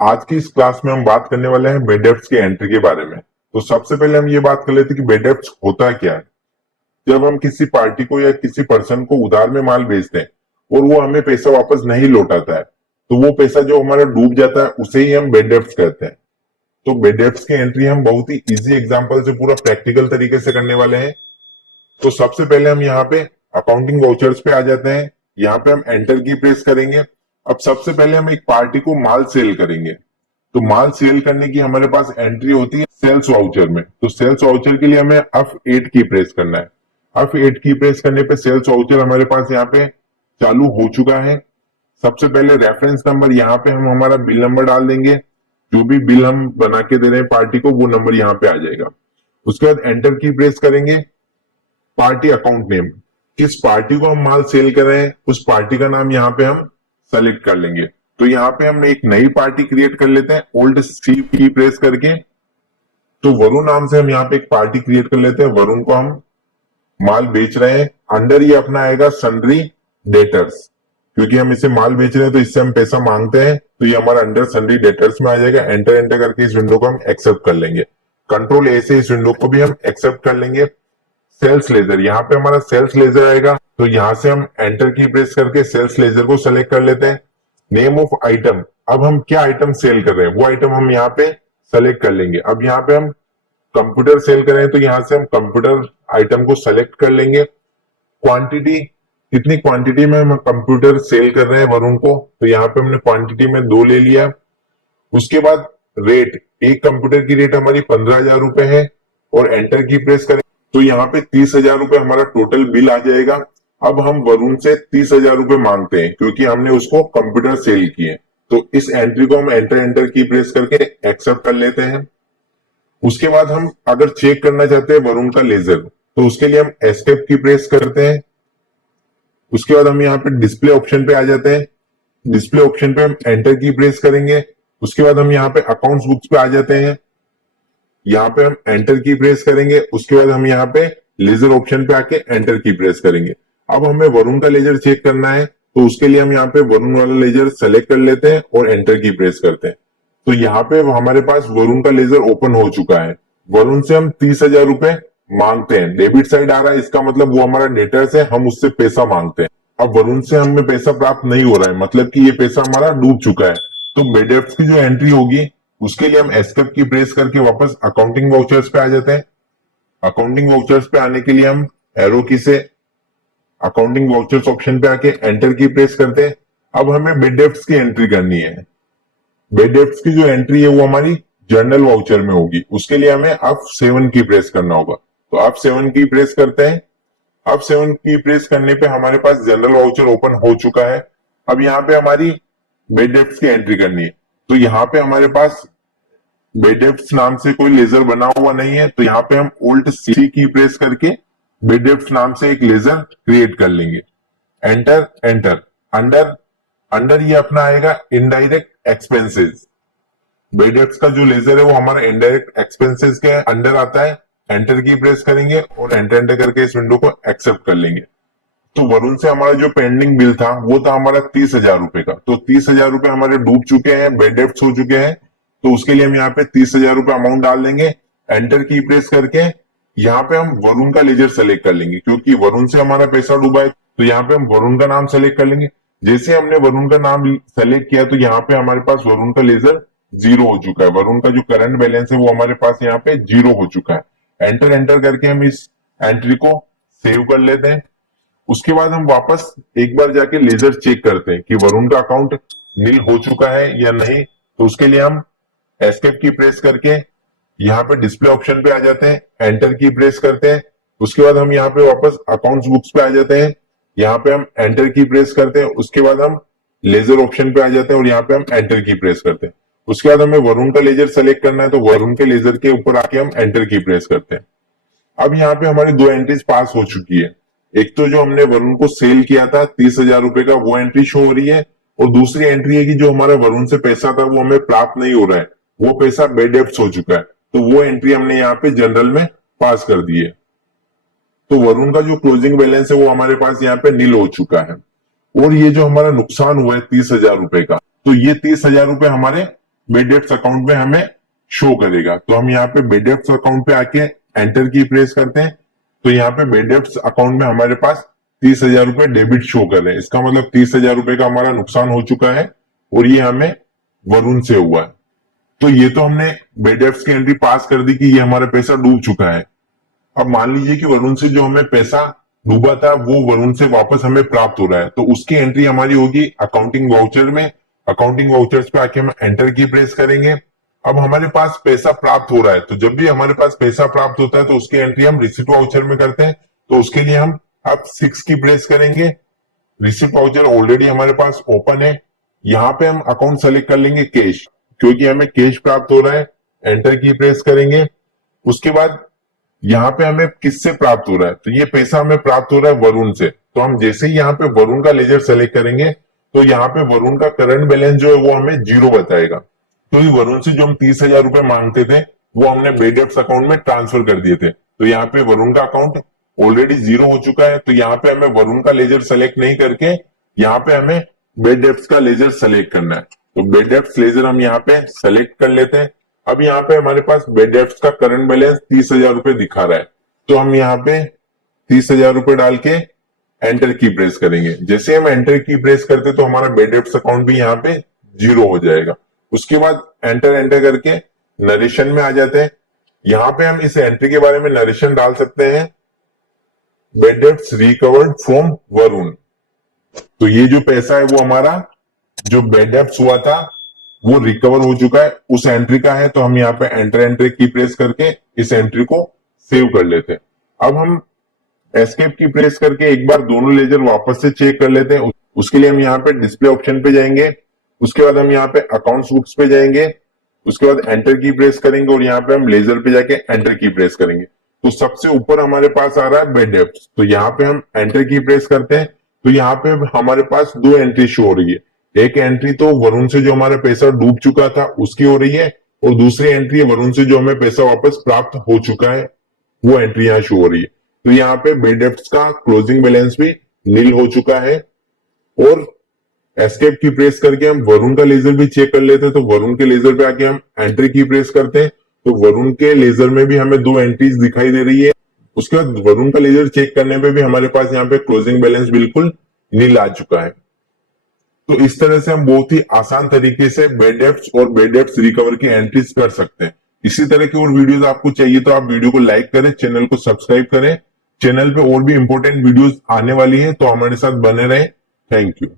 आज की इस क्लास में हम बात करने वाले हैं बेड डेब्ट्स की एंट्री के बारे में। तो सबसे पहले हम ये बात कर लेते हैं कि बेड डेब्ट्स होता क्या है। जब हम किसी पार्टी को या किसी पर्सन को उधार में माल बेचते हैं और वो हमें पैसा वापस नहीं लौटाता है, तो वो पैसा जो हमारा डूब जाता है उसे ही हम बेड डेब्ट्स कहते हैं। तो बेड डेब्ट्स की एंट्री हम बहुत ही इजी एग्जांपल से पूरा प्रैक्टिकल तरीके से करने वाले हैं। तो सबसे पहले हम यहाँ पे अकाउंटिंग वाउचर्स पे आ जाते हैं। यहाँ पे हम एंटर की प्रेस करेंगे। अब सबसे पहले हम एक पार्टी को माल सेल करेंगे, तो माल सेल करने की हमारे पास एंट्री होती है सेल्स वाउचर में। तो सेल्स वाउचर के लिए हमें F8 की प्रेस करना है। F8 की प्रेस करने पे सेल्स वाउचर हमारे पास यहाँ पे चालू हो चुका है। सबसे पहले रेफरेंस नंबर यहाँ पे हम हमारा बिल नंबर डाल देंगे। जो भी बिल हम बना के दे रहे हैं पार्टी को, वो नंबर यहाँ पे आ जाएगा। उसके बाद एंटर की प्रेस करेंगे। पार्टी अकाउंट नेम, किस पार्टी को हम माल सेल कर रहे हैं उस पार्टी का नाम यहाँ पे हम सेलेक्ट कर लेंगे। तो यहाँ पे हम एक नई पार्टी क्रिएट कर लेते हैं ओल्ड सी की प्रेस करके। तो वरुण नाम से हम यहाँ पे एक पार्टी क्रिएट कर लेते हैं। वरुण को हम माल बेच रहे हैं। अंडर ये अपना आएगा सन्ड्री डेटर्स, क्योंकि हम इसे माल बेच रहे हैं तो इससे हम पैसा मांगते हैं, तो ये हमारा अंडर सन्ड्री डेटर्स में आ जाएगा। एंटर एंटर करके इस विंडो को हम एक्सेप्ट कर लेंगे। कंट्रोल ए से इस विंडो को भी हम एक्सेप्ट कर लेंगे। सेल्स लेजर, यहाँ पे हमारा सेल्स लेजर आएगा, तो यहाँ से हम एंटर की प्रेस करके सेल्स लेजर को सेलेक्ट कर लेते हैं। नेम ऑफ आइटम, अब हम क्या आइटम सेल कर रहे हैं वो आइटम हम यहाँ पे सेलेक्ट कर लेंगे। अब यहाँ पे हम कंप्यूटर सेल कर रहे हैं, तो यहाँ से हम कंप्यूटर आइटम को सेलेक्ट कर लेंगे। क्वांटिटी, कितनी क्वांटिटी में हम कंप्यूटर सेल कर रहे हैं वरुण को, तो यहाँ पे हमने क्वांटिटी में 2 ले लिया। उसके बाद रेट, एक कंप्यूटर की रेट हमारी 15,000 रुपए है और एंटर की प्रेस करें तो यहाँ पे 30,000 रुपए हमारा टोटल बिल आ जाएगा। अब हम वरुण से 30,000 रुपए मांगते हैं क्योंकि हमने उसको कंप्यूटर सेल किए। तो इस एंट्री को हम एंटर एंटर की प्रेस करके एक्सेप्ट कर लेते हैं। उसके बाद हम अगर चेक करना चाहते हैं वरुण का लेजर, तो उसके लिए हम एस्केप की प्रेस करते हैं। उसके बाद हम यहाँ पे डिस्प्ले ऑप्शन पे आ जाते हैं। डिस्प्ले ऑप्शन पे हम एंटर की प्रेस करेंगे। उसके बाद हम यहाँ पे अकाउंट्स बुक्स पे आ जाते हैं। यहाँ पे हम एंटर की प्रेस करेंगे। उसके बाद हम यहाँ पे लेजर ऑप्शन पे आके एंटर की प्रेस करेंगे। अब हमें वरुण का लेजर चेक करना है, तो उसके लिए हम यहाँ पे वरुण वाला लेजर सेलेक्ट कर लेते हैं और एंटर की प्रेस करते हैं। तो यहाँ पे हमारे पास वरुण का लेजर ओपन हो चुका है। वरुण से हम 30,000 रुपए मांगते हैं। डेबिट साइड आ रहा है, इसका मतलब वो हमारा डेटर्स है, हम उससे पैसा मांगते हैं। अब वरुण से हमें पैसा प्राप्त नहीं हो रहा है, मतलब कि ये पैसा हमारा डूब चुका है। तो बेड डेब्ट्स की जो एंट्री होगी उसके लिए हम एस्केप की प्रेस करके वापस अकाउंटिंग वाउचर्स पे आ जाते हैं। अकाउंटिंग वाउचर्स पे आने के लिए हम एरो की से अकाउंटिंग वाउचर्स ऑप्शन पे आके एंटर की प्रेस करते हैं। अब हमें बेड डेब्ट्स की एंट्री करनी है। बेड डेब्ट्स की जो एंट्री है वो हमारी जर्नल वाउचर में होगी। उसके लिए हमें F7 की प्रेस करना होगा। तो F7 की प्रेस करते हैं। F7 की प्रेस करने पे हमारे पास जनरल वाउचर ओपन हो चुका है। अब यहाँ पे हमारी बेड डेब्ट्स की एंट्री करनी है। तो यहाँ पे हमारे पास बेड डेब्ट्स नाम से कोई लेजर बना हुआ नहीं है, तो यहाँ पे हम Alt C की प्रेस करके बेड डेब्ट्स नाम से एक लेजर क्रिएट कर लेंगे। एंटर एंटर, अंडर अंडर ये अपना आएगा इनडायरेक्ट एक्सपेंसेस। बेड डेब्ट्स का जो लेजर है वो हमारा इनडायरेक्ट एक्सपेंसेस के अंडर आता है। एंटर की प्रेस करेंगे और एंटर एंटर करके इस विंडो को एक्सेप्ट कर लेंगे। तो वरुण से हमारा जो पेंडिंग बिल था वो था हमारा 30,000 रुपए का। तो 30,000 रुपए हमारे डूब चुके हैं, बेड डेब्ट्स हो चुके हैं। तो उसके लिए हम यहाँ पे 30,000 रुपए अमाउंट डाल देंगे। एंटर की प्रेस करके यहाँ पे हम वरुण का लेजर सेलेक्ट कर लेंगे, क्योंकि वरुण से हमारा पैसा डूबा है। तो यहाँ पे हम वरुण का नाम सेलेक्ट कर लेंगे। जैसे हमने वरुण का नाम सेलेक्ट किया तो यहाँ पे हमारे पास वरुण का लेजर 0 हो चुका है। वरुण का जो करंट बैलेंस है वो हमारे पास यहाँ पे 0 हो चुका है। एंटर एंटर करके हम इस एंट्री को सेव कर लेते हैं। उसके बाद हम वापस एक बार जाके लेजर चेक करते हैं कि वरुण का अकाउंट नील हो चुका है या नहीं। तो उसके लिए हम एस्केप की प्रेस करके यहाँ पे डिस्प्ले ऑप्शन पे आ जाते हैं। एंटर की प्रेस करते हैं। उसके बाद हम यहाँ पे वापस अकाउंट्स बुक्स पे आ जाते हैं। यहाँ पे हम एंटर की प्रेस करते हैं। उसके बाद हम लेजर ऑप्शन पे आ जाते हैं और यहाँ पे हम एंटर की प्रेस करते हैं। उसके बाद हमें वरुण का लेजर सेलेक्ट करना है, तो वरुण के लेजर के ऊपर आके हम एंटर की प्रेस करते हैं। अब यहाँ पे हमारी 2 एंट्रीज पास हो चुकी है। एक तो जो हमने वरुण को सेल किया था 30,000 रुपए का, वो एंट्री शो हो रही है। और दूसरी एंट्री है कि जो हमारा वरुण से पैसा था वो हमें प्राप्त नहीं हो रहा है, वो पैसा बेड डेब्ट्स हो चुका है। तो वो एंट्री हमने यहाँ पे जनरल में पास कर दी है। तो वरुण का जो क्लोजिंग बैलेंस है वो हमारे पास यहाँ पे नील हो चुका है। और ये जो हमारा नुकसान हुआ है 30,000 रुपए का, तो ये 30,000 रुपए हमारे बेड डेप्ट्स अकाउंट में हमें शो करेगा। तो हम यहाँ पे बेड डेप्ट्स अकाउंट पे आके एंटर की प्रेस करते हैं, तो यहाँ पे बेड डेप्ट्स अकाउंट में हमारे पास 30,000 रुपए डेबिट शो कर रहे हैं। इसका मतलब 30,000 रुपए का हमारा नुकसान हो चुका है और ये हमें वरुण से हुआ है। तो ये तो हमने बेड डेप्ट्स की एंट्री पास कर दी कि ये हमारा पैसा डूब चुका है। अब मान लीजिए कि वरुण से जो हमें पैसा डूबा था वो वरुण से वापस हमें प्राप्त हो रहा है, तो उसकी एंट्री हमारी होगी अकाउंटिंग वाउचर में। अकाउंटिंग वाउचर्स पे आके हम एंटर की प्रेस करेंगे। अब हमारे पास पैसा प्राप्त हो रहा है, तो जब भी हमारे पास पैसा प्राप्त होता है तो उसकी एंट्री हम रिसिप्ट वाउचर में करते हैं। तो उसके लिए हम अब 6 की प्रेस करेंगे। रिसिप्ट वाउचर ऑलरेडी हमारे पास ओपन है। यहाँ पे हम अकाउंट सेलेक्ट कर लेंगे कैश, क्योंकि हमें कैश प्राप्त हो रहा है। एंटर की प्रेस करेंगे। उसके बाद यहाँ पे हमें किससे प्राप्त हो रहा है, तो ये पैसा हमें प्राप्त हो रहा है वरुण से। तो हम जैसे ही यहाँ पे वरुण का लेजर सेलेक्ट करेंगे तो यहाँ पे वरुण का करंट बैलेंस जो है वो हमें 0 बताएगा। तो ये वरुण से जो हम 30,000 रुपए मांगते थे वो हमने बेड डेप्ट्स अकाउंट में ट्रांसफर कर दिए थे। तो यहाँ पे वरुण का अकाउंट ऑलरेडी 0 हो चुका है। तो यहाँ पे हमें वरुण का लेजर सेलेक्ट नहीं करके यहाँ पे हमें बेड डेप्ट्स का लेजर सेलेक्ट करना है। तो बेड डेप्ट्स लेजर हम यहाँ पे सेलेक्ट कर लेते हैं। अब यहाँ पे हमारे पास बेड डेप्ट्स का करंट बैलेंस 30,000 रुपए दिखा रहा है। तो हम यहाँ पे 30,000 रुपए डाल के एंटर की प्रेस करेंगे। जैसे हम एंटर की प्रेस करते तो हमारा बेड डेप्ट्स अकाउंट भी यहाँ पे 0 हो जाएगा। उसके बाद एंटर करके नरेशन में आ जाते हैं। यहाँ पे हम इस एंट्री के बारे में नरेशन डाल सकते हैं, bed debts recovered from Varun. तो ये जो पैसा है वो हमारा जो बेड डेप्ट्स हुआ था वो रिकवर हो चुका है, उस एंट्री का है। तो हम यहाँ पे एंटर की प्रेस करके इस एंट्री को सेव कर लेते हैं। अब हम एस्केप की प्रेस करके एक बार दोनों लेजर वापस से चेक कर लेते हैं। उसके लिए हम यहाँ पे डिस्प्ले ऑप्शन पे जाएंगे। उसके बाद हम यहाँ पे अकाउंट्स बुक्स पे जाएंगे। उसके बाद एंटर की प्रेस करेंगे और यहाँ पे हम लेजर पे जाके एंटर की प्रेस करेंगे। तो सबसे ऊपर हमारे पास आ रहा है बेड डेप्ट्स। तो यहाँ पे हम एंटर की प्रेस करते हैं तो यहाँ पे हमारे पास 2 एंट्री शो हो रही है। एक एंट्री तो वरुण से जो हमारा पैसा डूब चुका था उसकी हो रही है, और दूसरी एंट्री वरुण से जो हमें पैसा वापस प्राप्त हो चुका है वो एंट्री यहाँ शो हो रही है। तो यहाँ पे बेड डेप्ट्स का क्लोजिंग बैलेंस भी नील हो चुका है। और एस्केप की प्रेस करके हम वरुण का लेजर भी चेक कर लेते हैं। तो वरुण के लेजर पे आके हम एंट्री की प्रेस करते हैं तो वरुण के लेजर में भी हमें 2 एंट्रीज दिखाई दे रही है। उसके बाद वरुण का लेजर चेक करने पे भी हमारे पास यहाँ पे क्लोजिंग बैलेंस बिल्कुल नील आ चुका है। तो इस तरह से हम बहुत ही आसान तरीके से बेड डेप्ट्स और बेड डेप्ट्स रिकवर की एंट्रीज कर सकते हैं। इसी तरह की और वीडियोस आपको चाहिए तो आप वीडियो को लाइक करें, चैनल को सब्सक्राइब करें। चैनल पे और भी इंपॉर्टेंट वीडियोस आने वाली है, तो हमारे साथ बने रहें। Thank you.